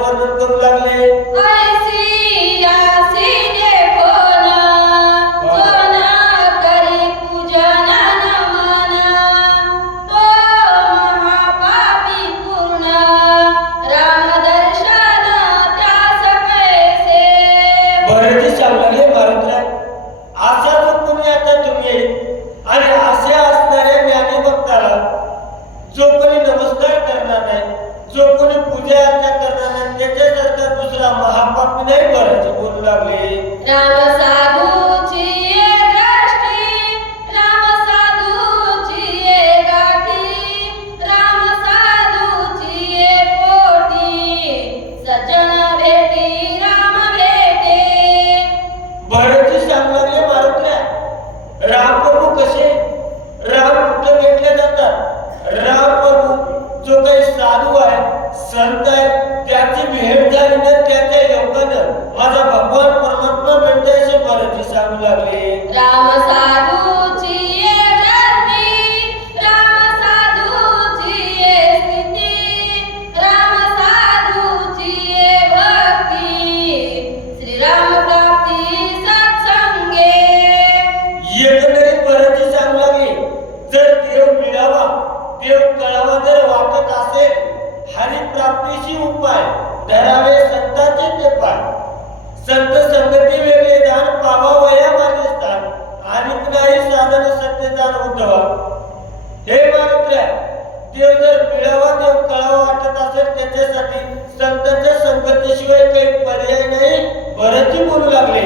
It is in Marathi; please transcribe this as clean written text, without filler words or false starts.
वर्णन करू लागले. ऐसी आसी देखो ना, सोना करी पूजन नमन, तो महापापी पूर्ण राम दर्शन त्यास कैसे. भरतजी सांगू लागले महाराज, अशा जो कोणी आता तुम्ही आणि असे असणाऱ्या ज्ञानी भक्ताला जो कोणी नमस्कार करणार नाही, जो कोणी पूजा अर्चा करणार नाही, त्याच्यासारखा दुसरा महापापी नाही. भरतजी बोलू लागले. राम साधूची ये दृष्टी, राम साधूची ये गाठी, राम साधूची ये पोटी, सज्जन भेटी राम भेटे. भरतजी सांगू लागले महाराज, राम प्रभू कसे, राम कुठे भेटले जातात. राम प्रभू जो काही साधू आहे, संत आहे, त्याची भेट झाली ना त्याच्या योगानं माझा भगवान परमात्मा भेटते असे भरतजी सांगू लागले. राम साधूची ये वृत्ती, राम साधूची ये स्थिती, राम साधूची ये भक्ती, श्रीराम प्राप्ती सत्संगे. एकंदरीत भरतजी सांगू लागले, जर देव मिळावा, देव कळावा जर वाटत असेल, हरिप्राप्तीशी उपाय धरावे संतांचे ते पाय. संत संगती वेगळे दान, पावावया माझे स्थान, आणि नाही साधन सत्य दान उद्धवा. हे मारुत्र्या, देव जर मिळावा, देव कळावा वाटत असेल, त्याच्यासाठी संतांच्या संगतीशिवाय काही पर्याय नाही. भरतजी बोलू लागले.